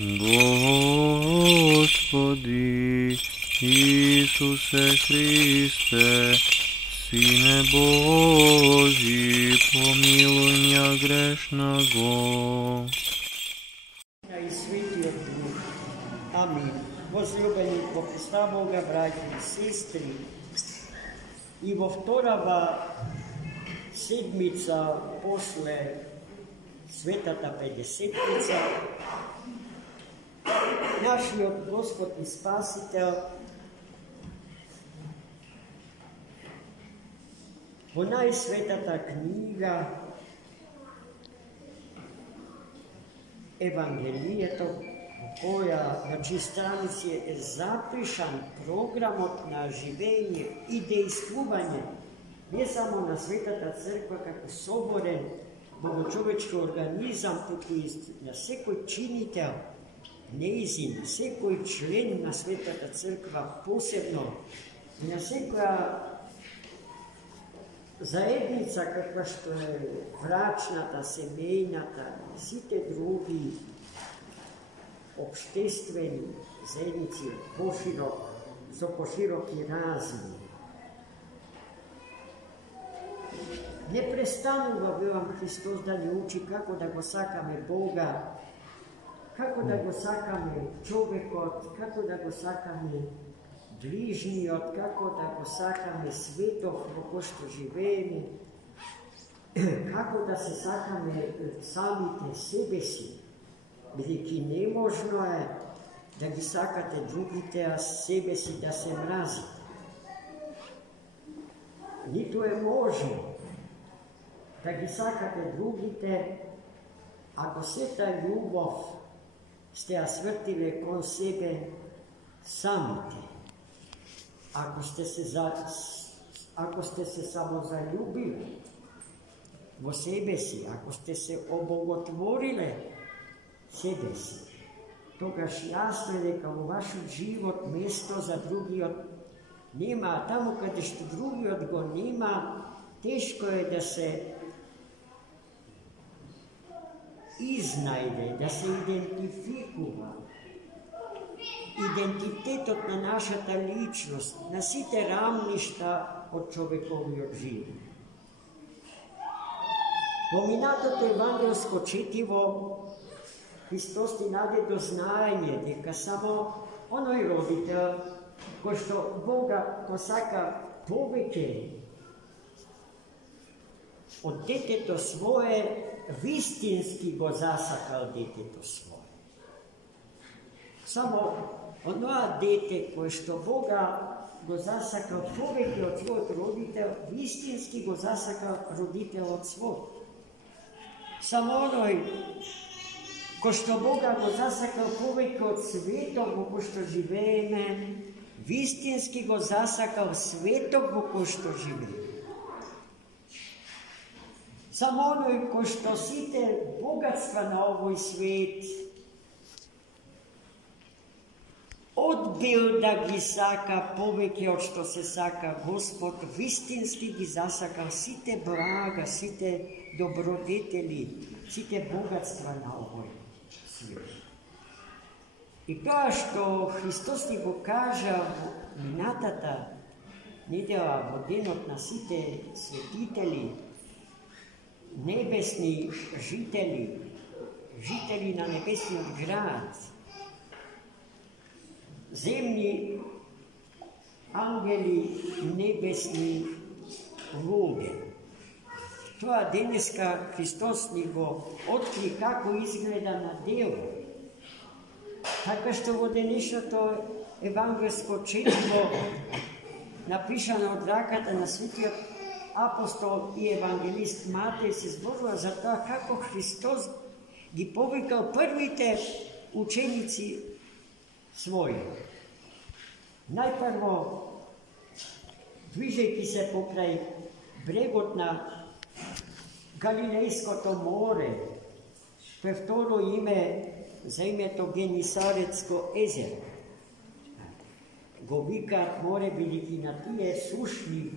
Господи Исусе Христе, Сине Божий, помилуй меня грешного. И Светиот Дух. Амин. Возлюбени во Христа Бога, братья и сестры, и во второго седмица после Светата Педесетница нашиот Господ и Спасител во најсветата книга Евангелието, која на чии страници е запишан програмот на живење и дејствување не само на Светата Црква како соборен богочовечки организам, туку и на секој чинител, неизин, секој член на Светата Црква посебно, и на секоја заедница каква што е брачната, семејната, сите други обштествени заедници со пошироки размери. Непрестанува, велам, Христос да ни учи како да го сакаме Бога, како да го сакаме човекот, како да го сакаме ближниот, како да го сакаме светот во кој што живееме, како да се сакаме самите себе си, бидејќи неможно е да ги сакате другите, а себе си да се мразите. Ниту е можно да ги сакате другите, ако сета љубов сте ја свртиле кон себе самите. Ако сте се самозаљубиле во себе си, ако сте се обоготвориле себе си, тогаш јасно е дека во вашиот живот место за другиот нема, а таму каде што другиот го нема, тешко е да се изнајде, да се идентификува идентитетот на нашата личност, на сите рамништа од човековиот живот. Во минатото евангелско четиво Христос ни даде до знаење дека само оној родител кој што Бога го сака повеќе од детето свое, вистински го засакал детето свое. Само оноа дете кое што Бога го засакал повеќе од својот родител, вистински го засакал родителот свој. Само оној кој што Бога го засакал повеќе од светот во кој што живееме, вистински го засакал светот во кој што живееме. Само оној кој што сите богатства на овој свет одбил да ги сака повеќе од што се сака Господ, вистински ги засакал сите блага, сите добродетели, сите богатства на овој свет. И тоа што Христос ни го кажа во минатата недела, во денот на сите светители, небесни жители, жители на небесниот град, земни ангели, небесни луѓе. Тоа денеска Христос ни го откри како изгледа на дело. Така што во денешното евангелско четиво, напишано од раката на светиот апостол и евангелист Матеј, се зборува за тоа како Христос ги повикал првите ученици своји. Најпрво, движејќи се покрај брегот на Галилејското море, тоа е второ име за името Генисаретско езеро. Го викаат море, бидејќи на тие сушни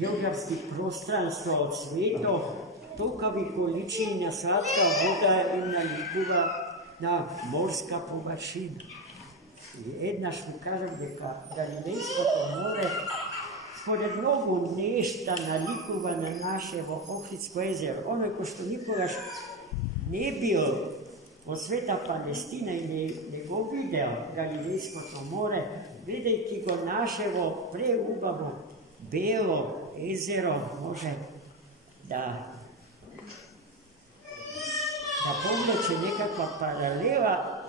географски пространства од светот, толкави количини на сладка вода им наликува na morska površina. I jednaš mu kažem, дека Галилейското море според многу нешта наликува на нашево Охридско езеро. Оној кој што никогаш не бил во света Палестина и не го видел Галилейското море, видејќи го нашево преубаво бело езеро, може да повлече некаква паралела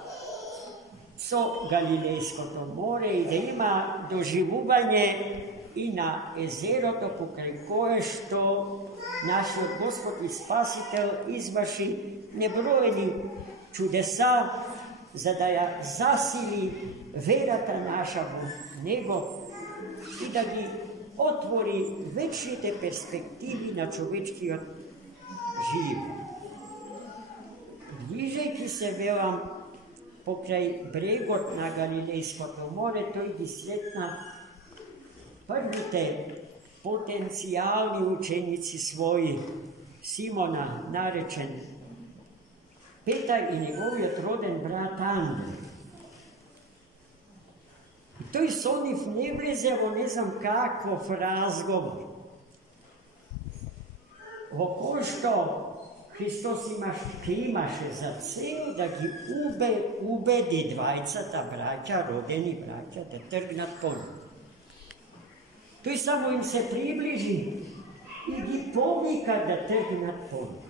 со Галилейското море и да има доживување и на езерото покрај кое што нашиот Господ и Спасител изврши неброени чудеса, за да ја засили верата наша во Него и да ги отвори вечните перспективи на човечкиот живот. Движејќи се, велам, покрај брегот на Галилейското море, тој ги сретна првите потенцијални ученици своји, Симона, наречен Петар, и неговиот роден брат Андреј. И тој со нив не влезе во не знам каков разговор, во кој што Христос имаше за цел да ги убеди двајцата браќа, родени браќа, да тргнат по него. Тој само им се приближи и ги повика да тргнат по него.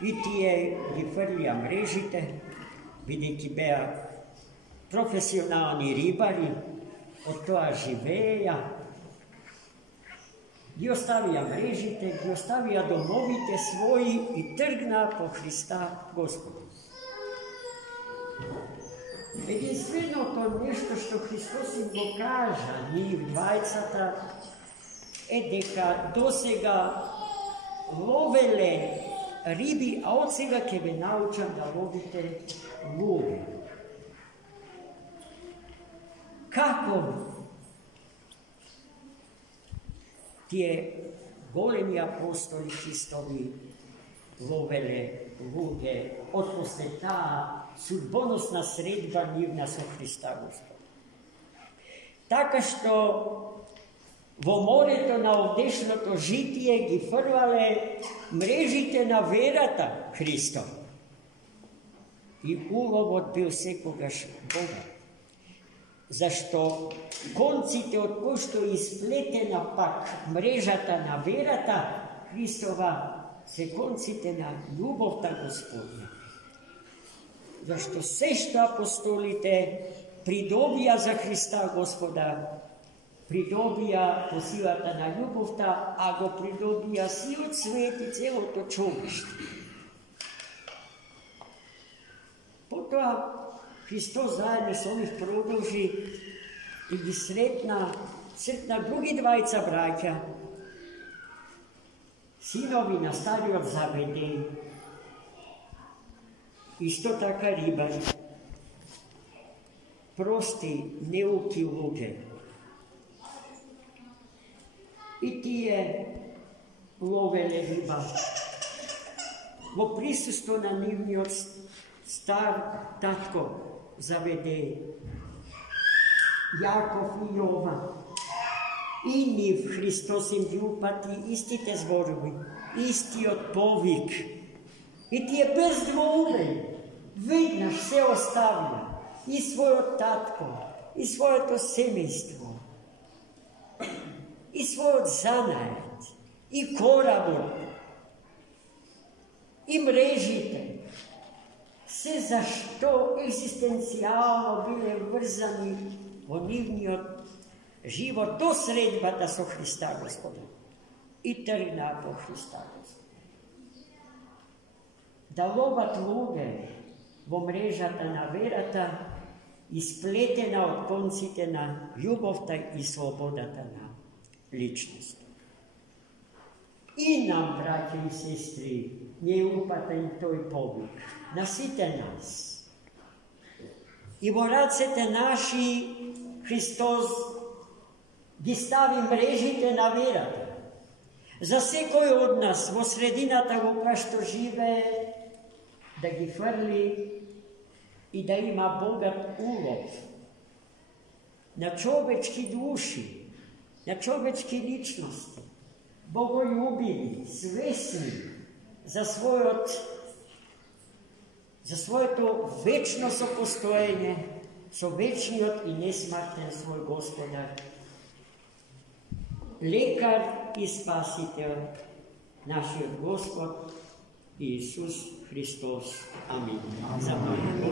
И тие ги фрлија мрежите, бидејќи беа професионални рибари, од тоа живееја, ги оставија мрежите, ги оставија домовите своји и тргнаа по Христа Господа. Единственото нешто што Христос им го кажа, нив двајцата, е дека досега ловеле риби, а од сега ќе ве научам да ловите луѓе. Како тие големи апостоли Христови ловеле луѓе од после таа судбоносна средба нивна со Христа Господ. Така што во морето на овдешното житие ги фрлале мрежите на верата Христов. И уловот бил секогаш богат. Зашто конците од кои што исплетена пак мрежата на верата Христова се конците на љубовта Господня. Зашто се што апостолите придобија за Христа Господа, придобија по силата на љубовта, а го придобија сиот свет и целото човештво. Потоа Христос заедно со нив продолжи и ги сретна други двајца браќа, синови на стариот Заведеј, исто така рибари, прости, неуки луѓе. И тие ловеле риба во присуство на нивниот стар татко Заведеј, Јаков и Јован. И нив Христос им ги упати истите зборови, истиот повик. И тие без двоумење веднаш се оставија и својот татко, и своето семејство, и својот занает, и коработ, и мрежите, се зашто екзистенцијално биле врзани во нивниот живот до средбата со Христа Господа и тргнаа по Христа Господа. Да ловат луѓе во мрежата на верата, исплетена од конците на љубовта и слободата на личност. И нам, браќа и сестри, не упата и тој повик на сите нас. И во рацете наши Христос ги стави мрежите на верата. За секој од нас во средината во која што живее, da gi frli i da ima bogat ulov na čovečki duši, na čovečki ličnosti, bogoljubivi, svesni za svoje to večno sopostojenje, so večniot i nesmrten svoj gospodar. Lekar i spasitelj, naš Gospod Isus Hristos. Amin. Zahvaljujem.